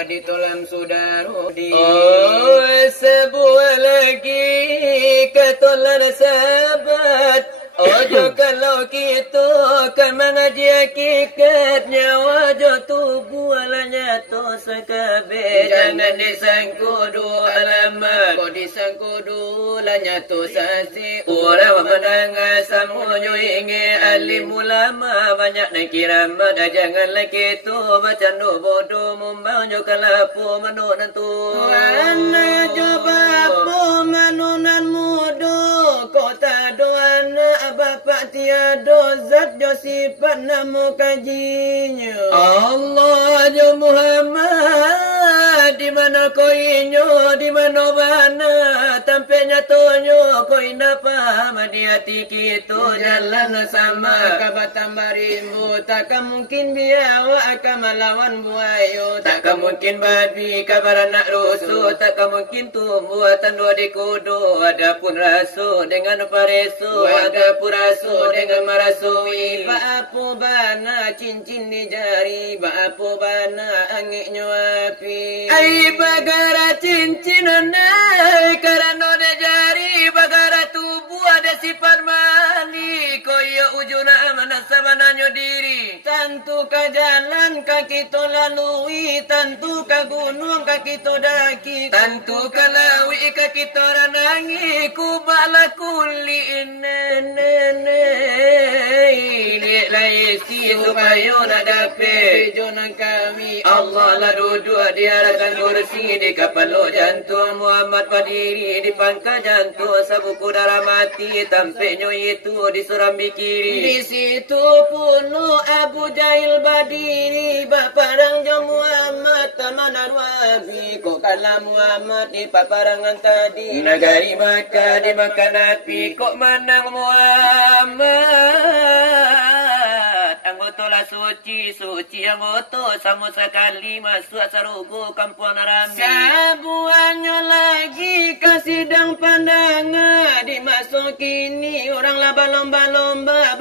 Ditulang saudara di sebuah lagi ketulan sahabat. Ojo kalau kita kan mengaji hakikat nyawa jo tubuh alanya to sekabe. Jangan disangku dua alamat, kau disangku dua nyatu sasi. Orang mendengar samunyo ingin alim ulama banyak nak kiramat. Janganlah kita bercandu bodoh membaunya kalapu menuk nantu. Anak coba apa manunan muda kau tak doana bapak tiada zat jo sifat nama kajinya. Allah jo Muhammad di mana kau inyo di mana bana tampaknya tonyo kau indah paham di hati kita jalan sama kabatan barimbu. Takkan mungkin biawa akan melawan buayo, takkan mungkin babi kabar anak rusuh, takkan mungkin tumbuh tandua di kudu. Adapun rasu dengan paresu, adapun rasu dengan marasui. Baapu bana cincin di jari, baapu bana angiknya api. Ai bagara cincin nai karena di jari, bagara tubuh ada sifat mali. Koyo ujuna amanah sabananyo diri. Tentu ke jalan kaki to lalui, tentu ke gunung kaki to daki, tentu ke lawi kaki to ranangi. Kubala kuli inene laisi supaya nak dapat jonan kami. Allah lah duduk di harapan kursi di kapal jantung Muhammad berdiri di pangkal jantung sabuku darah mati tampaknya itu di surambi kiri. Di situ pun Abu Jahil berdiri baparang jo Muhammad tamanan wabi. Kok kalah Muhammad di paparangan tadi negari Makkah dimakan api. Kok menang Muhammad anggotolah suci anggoto sama sekali masuk sarugo kampung Narami. Sabuannya lagi ke sidang pandangan dimasuk kini orang lah berlomba-lomba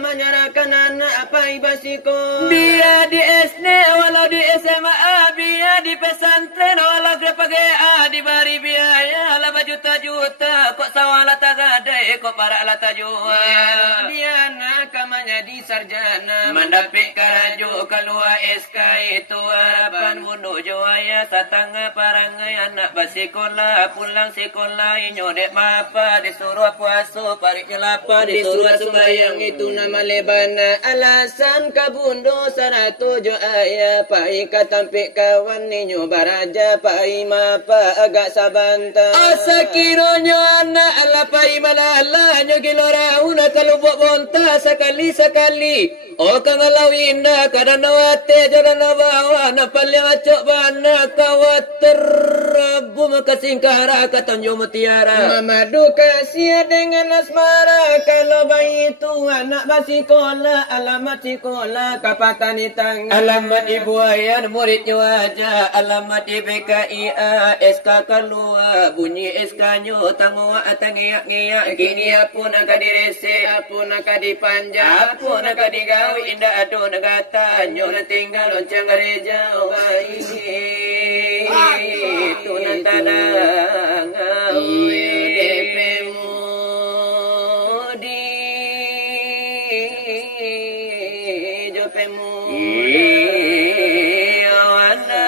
menyerahkan anak apa ibasiko. Biar di SD walau di SMA, biar di pesantren walau grepa GA diberi biaya lah berjuta-juta. Kok sawah lah tak ada, kok parak lah tak jual. Dia nak kamanya di sarjana mendapat karaju keluar SK itu harapan bunuh joaya satanga parangai anak basikola pulang sekolah nyodek mapa disuruh puasa parik nyelapa disuruh sembahyang itu nama lebana alasan kabundo 100 jo ayah pai katampik kawan ninyo baraja pai mapa agak sabanta asa kironyo anak ala pai malala nyo gilora una kalubok bonta sekali o kangalau indah kadana wate jadana bawa na palya cok bana kawater Rabu makasingkara katonyo mutiara mamadu kasih dengan asmara kalau bayi itu anak basikola alamat sikola kapatan itang alamat ibu ayah muridnya aja alamat IPKIA SK keluar bunyi SK nyo tangwa atangiak-ngiak kini apun angka direse apun angka dipanjang apun angka digawi indah ado negata nyola tinggal lonceng gereja bayi itu nantadang DPmu di jopemu awana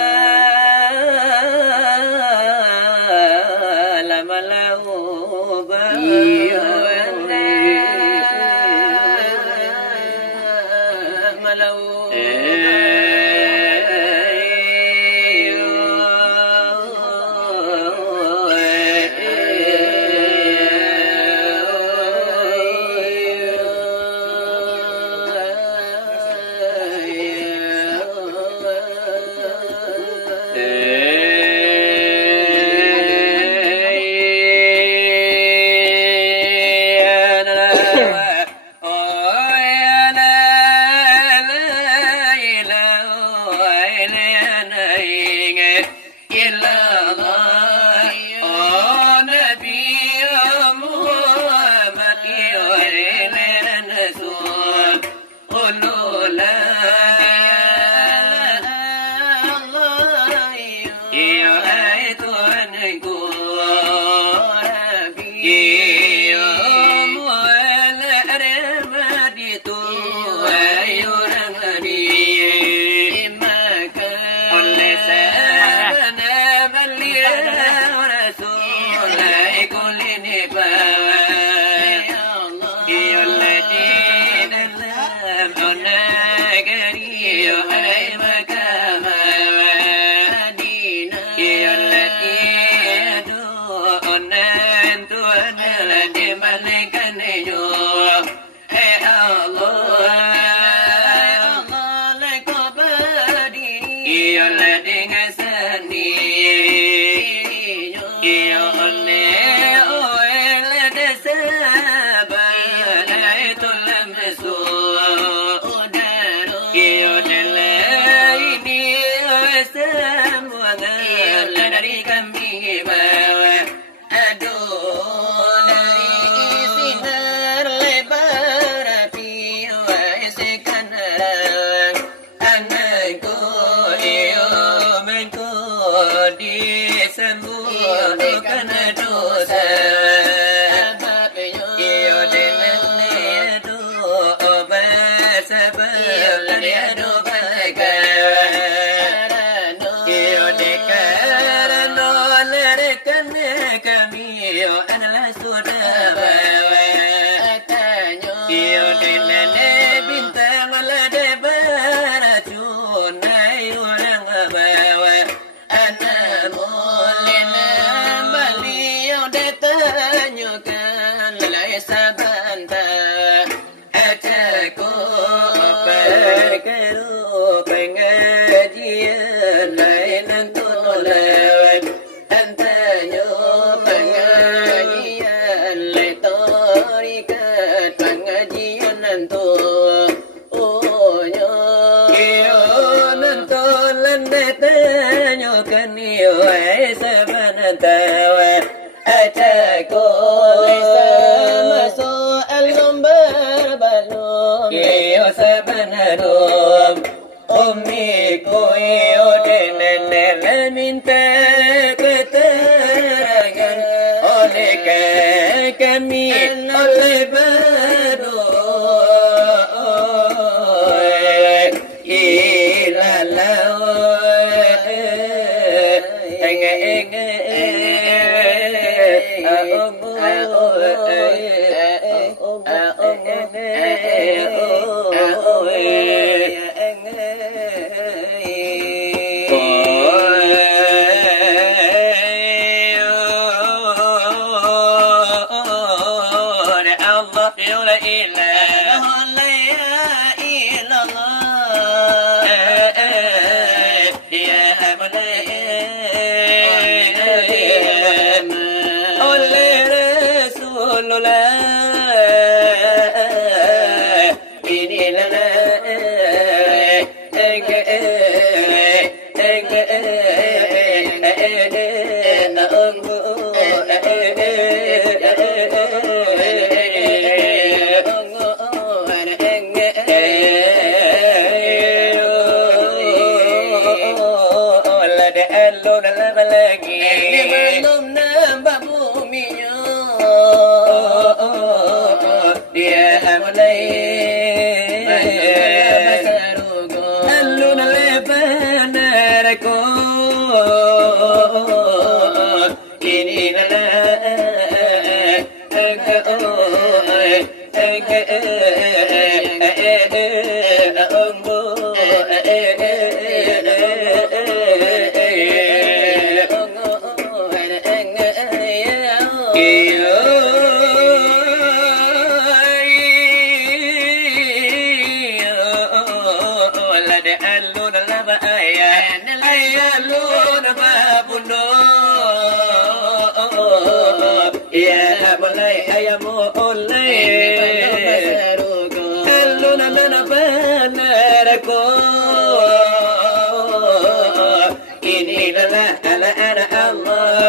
inilah anak Allah.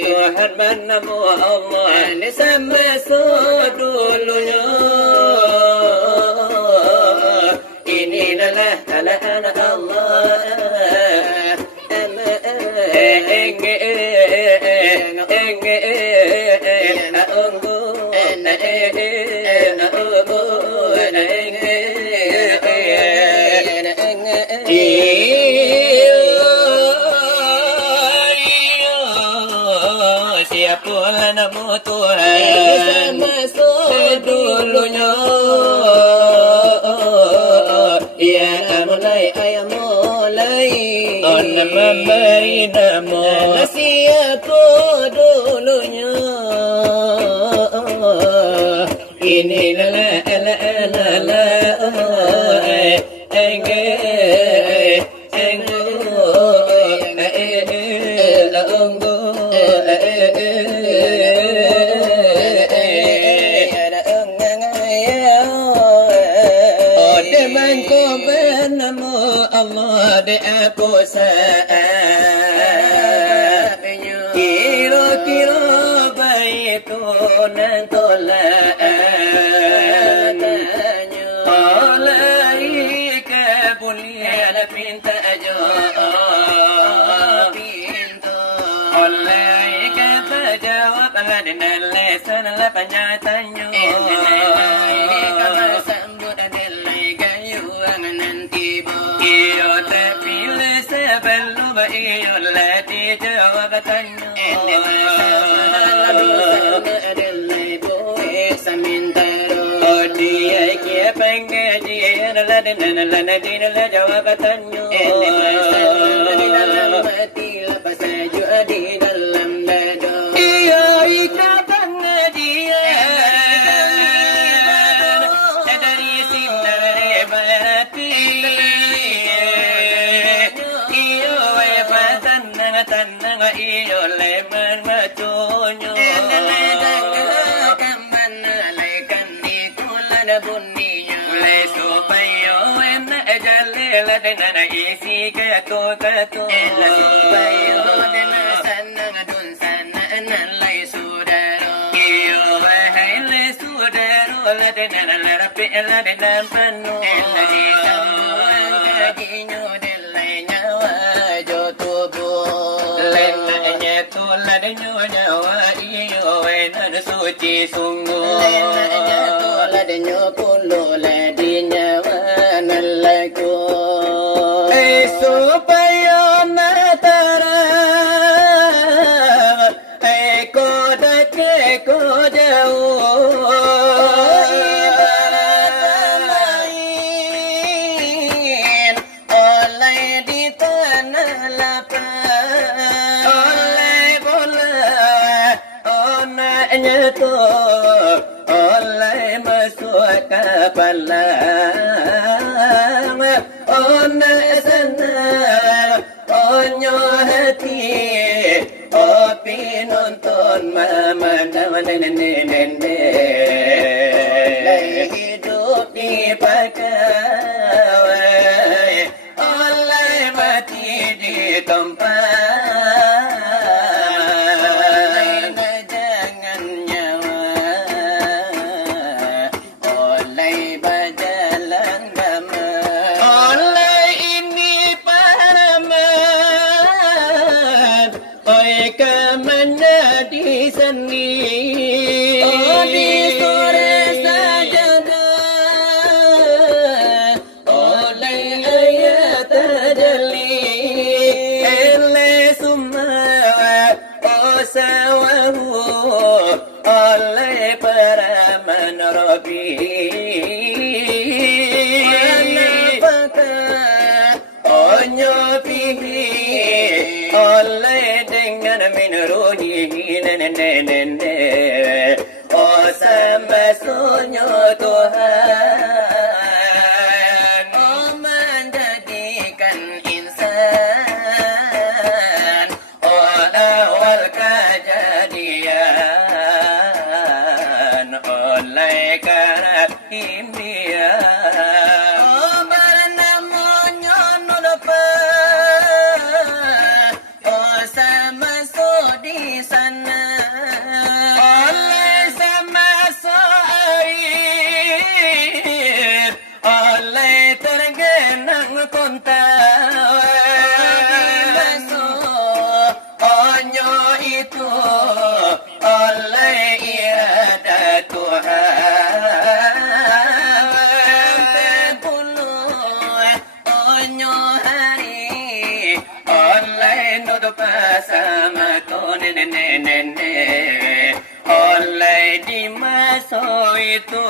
Tuhan menamu Allah ni sama dulunya. Inilah anak Allah. Siapalah nama Tuhan sama dulunya. Ya mulai ayam mulai on memberi nama siapa dulunya. Inilah Allah de aku kira-kira baik tunan tolaan oleh kebulian pinta jawab oleh kejawab dan lesan lapanyatanya Oh sama sunyo Tuhan, oh menjadikan insan, oh awal kejadian, oleh karena impian. Oh bernamunya nudepan, oh sama so di sana. Oleh tergenang kontan, onyo itu oleh irada Tuhan. Sepuluh onyo hari oleh nudup sama to nenek oleh di masa itu.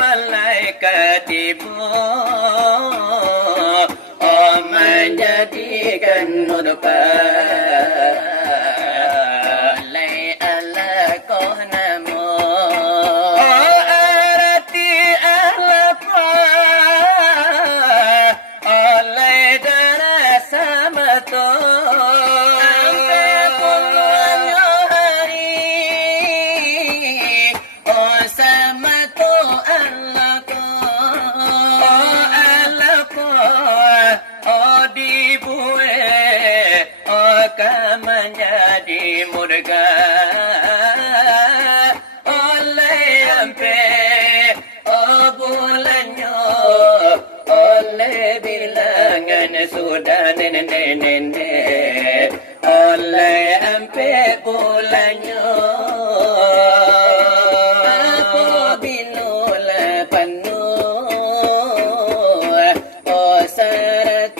Malaikat ibu oh menjadikan nudupan oleh Allah kau namo oh arti Allah oleh darah sama to sampai puluhnya hari oh sama to menjadi murga oleh ampe bulannya oleh bilangan sudah nenek oleh ampe bulannya apabila penuh oh 120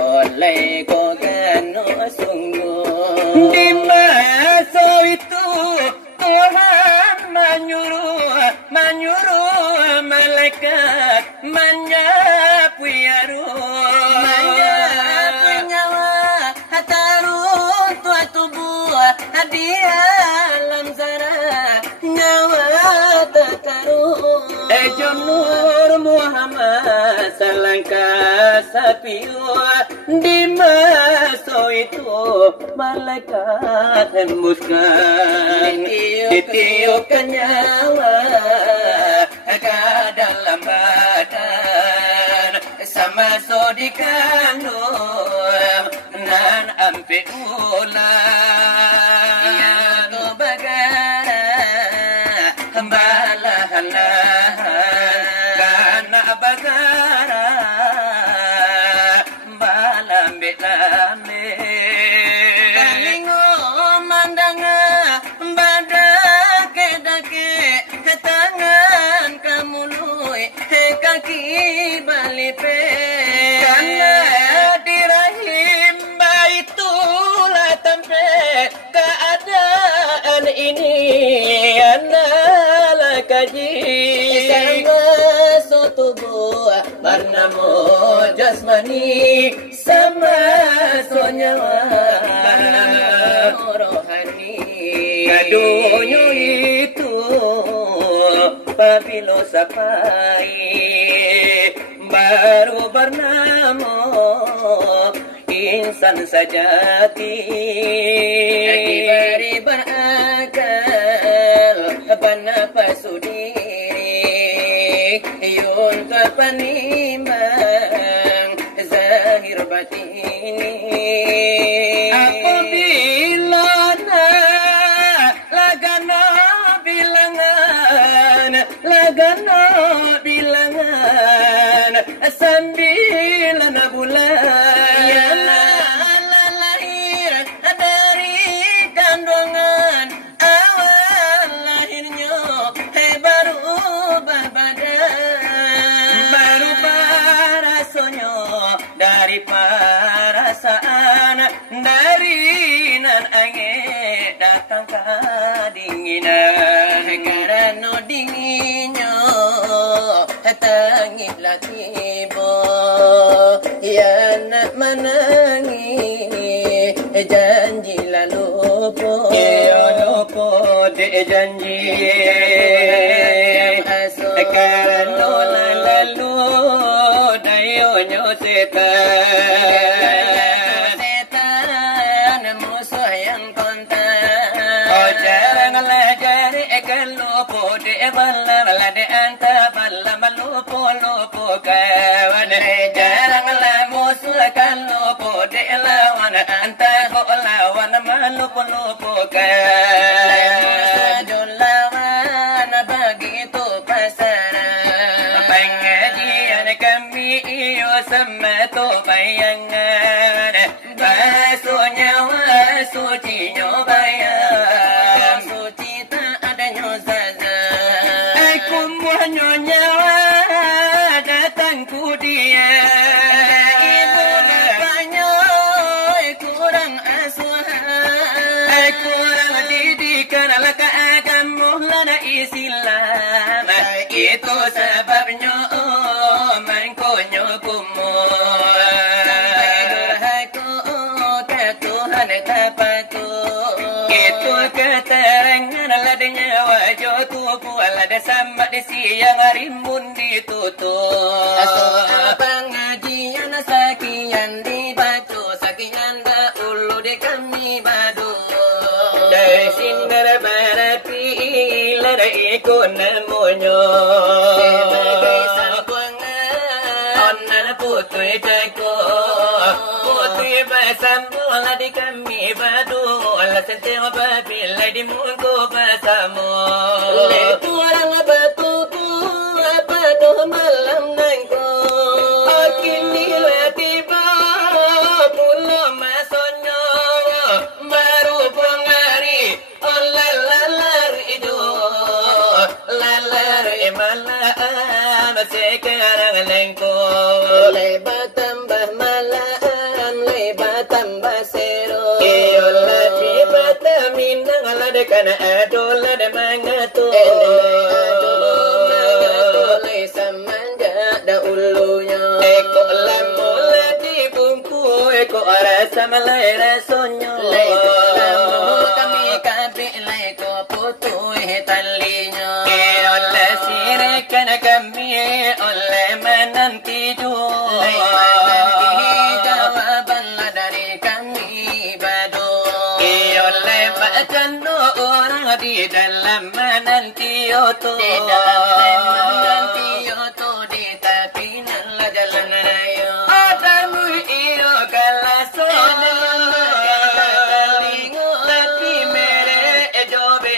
oleh kau kena sungguh di masa itu Tuhan menyuruh malaikat menyapu nyawa hatarun tua tubuh di alam sana nyawa takarun Nur Muhammad selangkah sapiu di masa itu malaikat hembuskan ditiupkan nyawa ke dalam badan sama so dikandung nan ampe ulang itu bagara balahan karena bagara lambe kalingo mandanga badake dake tangan kamu lui kaki balipe karena dirahim baitulah tampe keadaan ini adalah kaji sama tubuh bernama jasmani sama sonyawa bernama rohani kadonya itu apabila sampai baru bernama insan sejati diberi berakal bernafas sendiri yun kepanimbang zahir batini apabila lagana bilangan sambil bulan ya lahir dari kandungan awal lahirnya baru baru rasanya dari perasaan dari nan angin datang kedinginan karena dinginnya tangit lagi bo Ya nak menangi janji lalu po de janji karena lalu dayonya setan musuh yang kontan janganlah cari lupa de balah de anta balah lupa kawan janganlah musuh lupa de lawan anta lawan lupa kawan lawan begitu pasaran pengajian kami iyo sama tu bayangan basuhnya sucinya bayang suci tak adanya saja aku mohonnya datangku dia ibu bapaknya kurang asuhan kurang didikan laka agama lana Islam itu sebabnya mengkonyo kumur sampai durhaku ke Tuhan tapatu itu keterangan ladanya wajah tubuh lada sama di siang rimbun ditutup pengajian sakian dibaca sakian dahulu di kami badu dari sinar barapi lada ikut namunyo sebagai sangkungan onan putri jago putri bersambung di kami badu ala senteng babila di muka bersama letu orang batuku apa doh malam nangko kini tiba pulau masonyo baru pengari lalar itu lalar malam sekarang lengko lebat tambah malam lebat tambah seru iyolah tiba minang lada kana adola de mangatu samanja da ulunya eko lamola di bungku eko rasa malai rasonyo leko lamu kami kabe leko putu talinya ola sirekan kami ola menanti ju menanti jawaban dari kami badu ola bacan orang di dalam menanti oto di dalam menanti oto di tapi nala jalan raya adamu iyo kalaso tapi mere jobe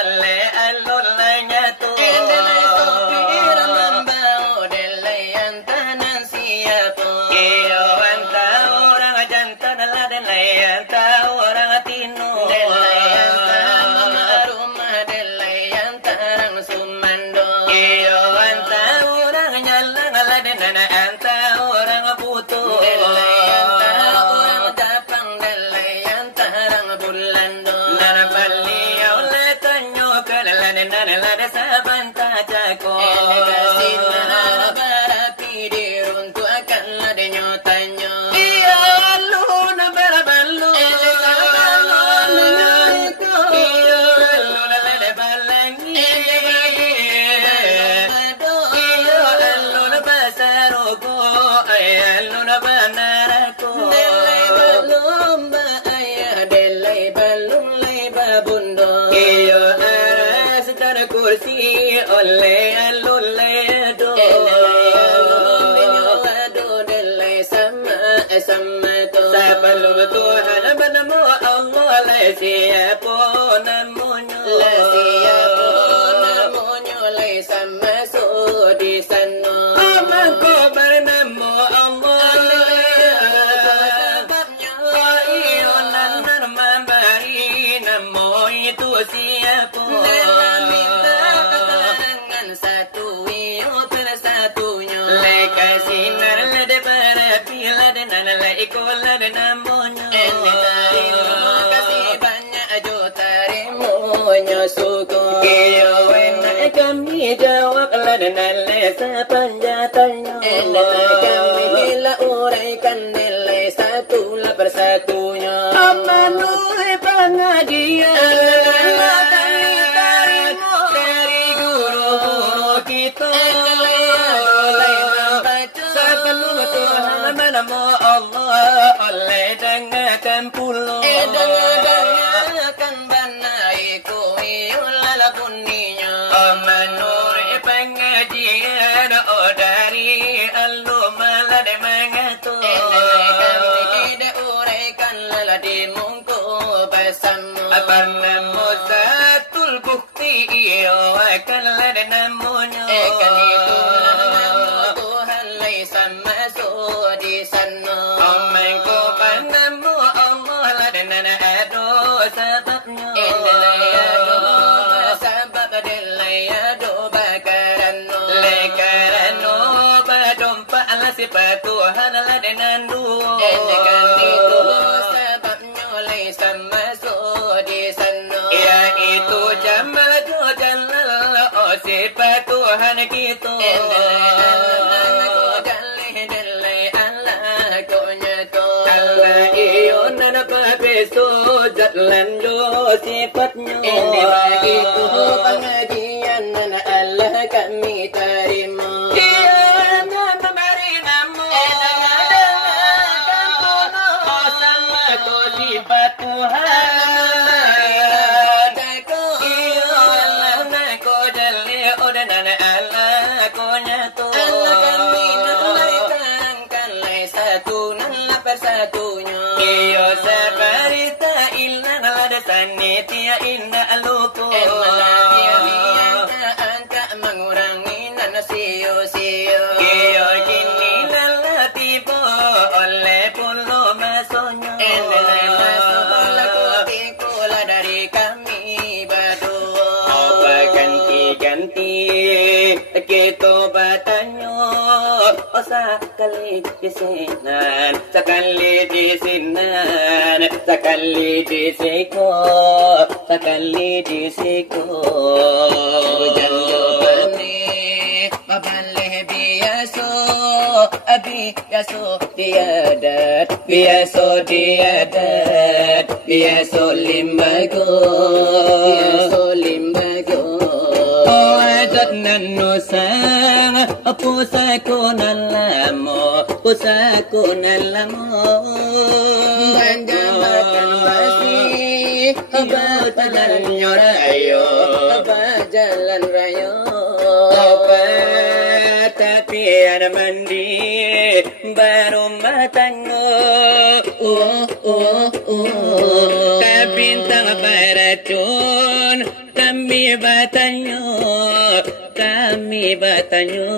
ole alulanya tu delai sopir lambau delai antanan siapa iyo anta orang jantan la delai anta orang tinu delai anta rumah delai antarang sumando iyo anta orang nyalang la denana anta orang putu delai anta orang tapang delai antarang bulando nana bali ole tanyo kala nana la sabanta jako kasina barapi diruntu akan la denyo tanyo iya luna baraballu kursi oleh alule do delai sama to sebelum Tuhan bernamu Allah la siapa namunyo la siapa namunyo la sama so di sana amangko bernamu Allah sebabnya ionan memberi namo itu siapa satu iyo persatunya leka sinar lade barapi lade nana la ikol lade namonyo kasih banyak ajo tarimonyo suko iyo enak kami dijawablah dengan lesa panjatannya. Kami bila uraikan nilai satulah persatunya. Melalui pengajian dari guru-guru kita, sebelum Tuhan menemu Allah oleh dengarkan pula. Dengarkan banaiku iulala bunyinya. Menurut pengajian dari alumalah de mengatur. Kami tidak uraikan lala di mungku bersama. Namu satul bukti iyo akanlah namanya. Kan itulah nama Tuhan laisa masuk di sana. Omengku panamu Allah lah dengan ado sebabnya. Sebab dilayado bakarano. Lekarano berdompa ala sifat Tuhan lah dengan dua. Kan itu sebabnya laisa masuk di sana. Yaitu jamal jalal oh sifat Tuhan kita. Allah iyo nana pabeso jatlan lo sifatnya. Ini bagiku pengajian dan Allah kami terima. Dia memberi namu sama ko sifat Tuhan. Iyo Allah ko jali odanan Allah ko nyatu. Allah kami nalaikan satu nala persatunya. Iyo sabarita illa nalada sanitia inna aluku. Angka mengurangi nana siyo-siyo. Iyo kini lalatibo oleh pulo masonyo. Kula dari kami berdua. Apa ganti-ganti kita bertanya. Oh sekali di sinan, sekali di sinan, sekali di siko, sekali di siko. Mabalih biaso, abi biaso diadat, biaso diadat, biaso limbago, biaso limbago. Adat nanusang, pusako nalamo, pusako nalamo. Banjamakan basi, Jalan nyorayo, jalan raya. tapi ada mandi baru matanya. Kabintang beracun kami batanya, kami batanya.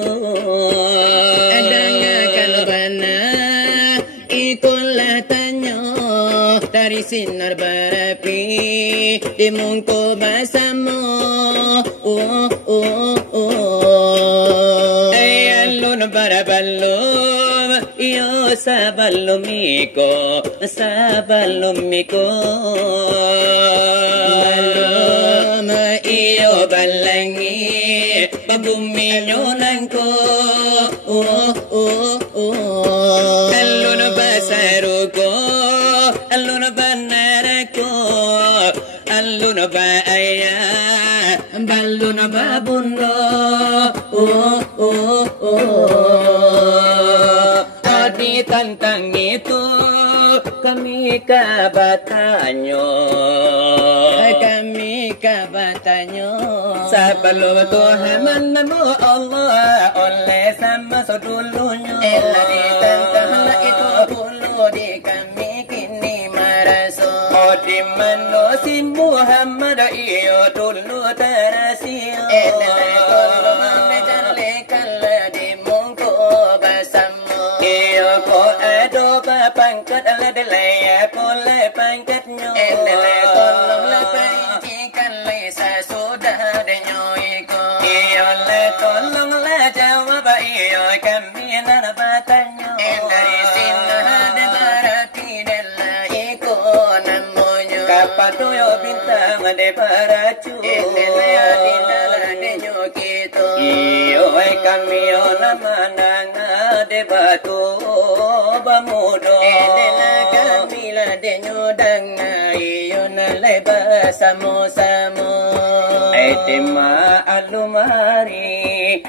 Dengarkan bana ikulah tanya dari sinar berapi di mungku bersama. Ayalun barabalum iyo sabalumiko sabalumiko Balum iyo balangi pabuminyonanko alun basaruko alun banarako alun baaya balun babundo Adi tantang itu kami kabatanyo, kami kabatanyo. sebelum Tuhan menemu Allah oleh sama sedulunya. Ella ditantanglah itu dulu di kami kini maraso. Oh di mana si Muhammad iyo dulu terasio. Ella tolong menjadikanlah di mungku bersama. Iyo ko ado pangkat ala delaya pole pangkatnya. Ella tolonglah perincikanlah sesudah denyoiko. Iyo le tolonglah jawab iyo kami nana batanya. Dari sini ada berarti dela iko namonyo. Kapan tuyo bintang de baracu. Ella di dalam denyo kita. batu bamudo Elela kamila denyo dangai yona leba samo-samo. tema alumari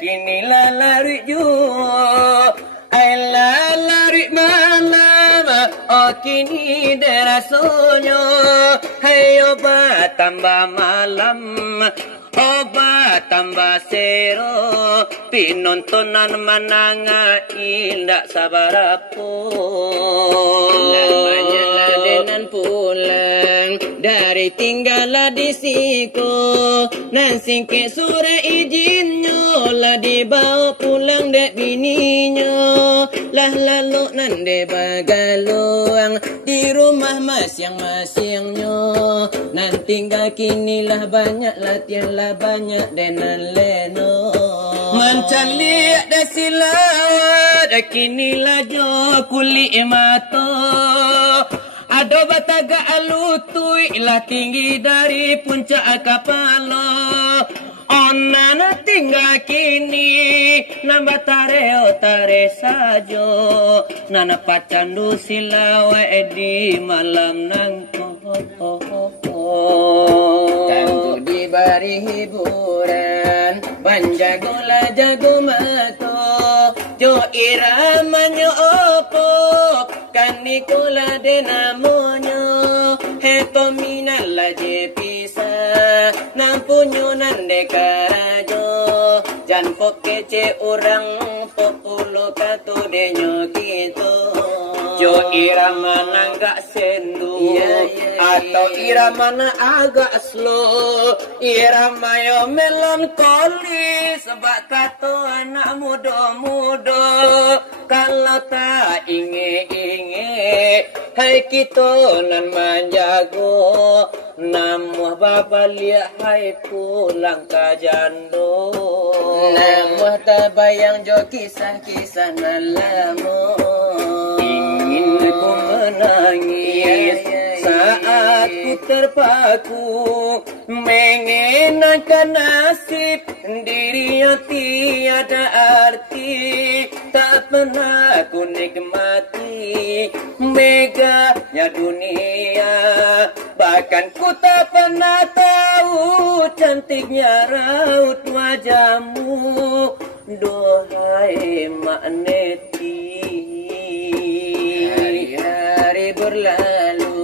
kini lalari ju lalari malam kini derasonyo hayo ba tambah malam obat tambah sero pinontonan mananga indak sabar Namanya ladenan pulang dari tinggallah di siku nan singke sore izinnya lah dibawa pulang dek bininya lah lalu nan de bagaluang di rumah masing-masingnya nan tinggal kinilah banyak latihan lah banyak denan leno mencali ada silawat kini lajo kulit mata ado bataga alutui lah tinggi dari puncak kepala onana tinggal kini nambah tare sajo nana pacandu silawa di malam nangko Tangguh diberi hiburan Panjagolah jago mato Jo iramanya opo Kanikula de namanya Heto minala je pisa Nampunyo nande karajo Jan pok kece orang Populo kato denyo kito Jo irama nggak sendu atau irama agak slow irama yo melankoli sebab kata anak muda kalau tak inge hai kita nan menjago namuh babalia hai pulang ka jando namuh tabayang jo kisah-kisah nalamu ingin ku menangis saat ku terpaku mengenakan nasib dirinya tiada arti tak pernah ku nikmati meganya dunia bahkan ku tak pernah tahu cantiknya raut wajahmu dohai Mak Neti. Hari-hari berlalu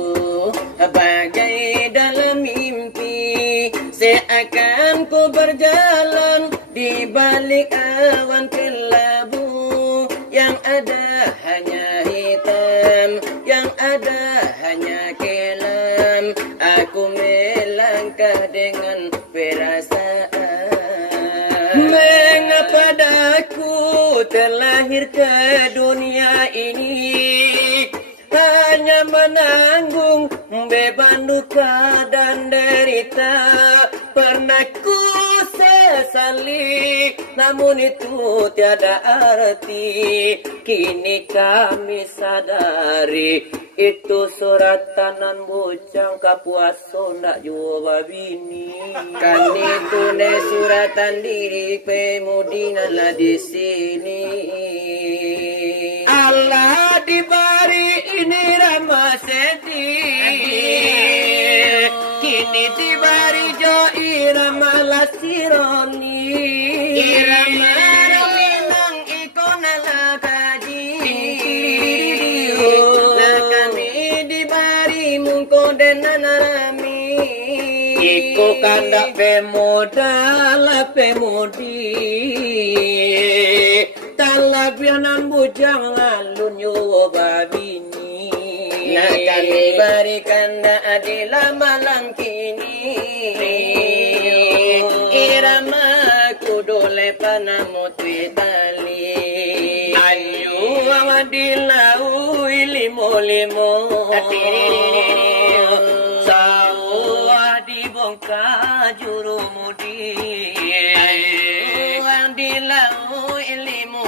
bagai dalam mimpi seakan ku berjalan di balik awan kelabu yang ada hanya hitam yang ada hanya kelam aku melangkah dengan perasaan mengapa daku terlahir ke dunia ini hanya menanggung beban duka dan derita pernah ku sesali namun itu tiada arti kini kami sadari itu suratanan bujang kapuaso nak jua bini kan itu ne suratan diri pemudina lah di sini Allah diberi ini ramah sedih kini diberi jo irama lasironi irama minang ikona lah kaji lah kami diberi mungko denan rami iko kandak pemodal pemodi talak bianan bujang lalu nyoba bini nah kami berikan adilah malam kini irama kudole panamu tuitali ayu awadilau ilimo sawah dibongka jurumudi ayu awadilau ilimo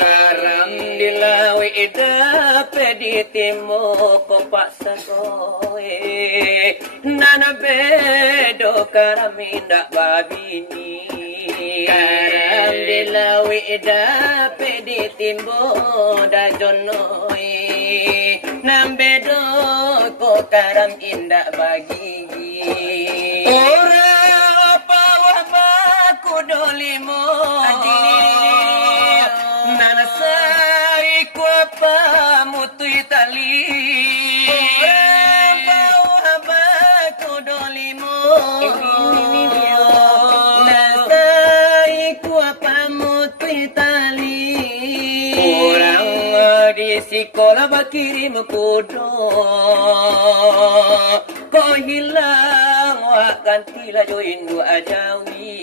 karam dilau ida peditimo ko paksa koe nana bedo karaminda babini karam dilawi ida peditimo da jonoi nambedo ko karam indak bagi ora apa wabaku dolimo nana sai ku apa mutui tali ora wabaku dolimo nana sai ku apa mutui tali orang di sekolah bakirim kudo kau hilang wakan tila join dua ajawi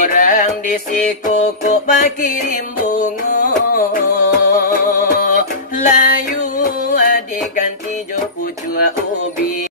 orang di sikoko bakirim bungo layu adik ganti jo pucua ubi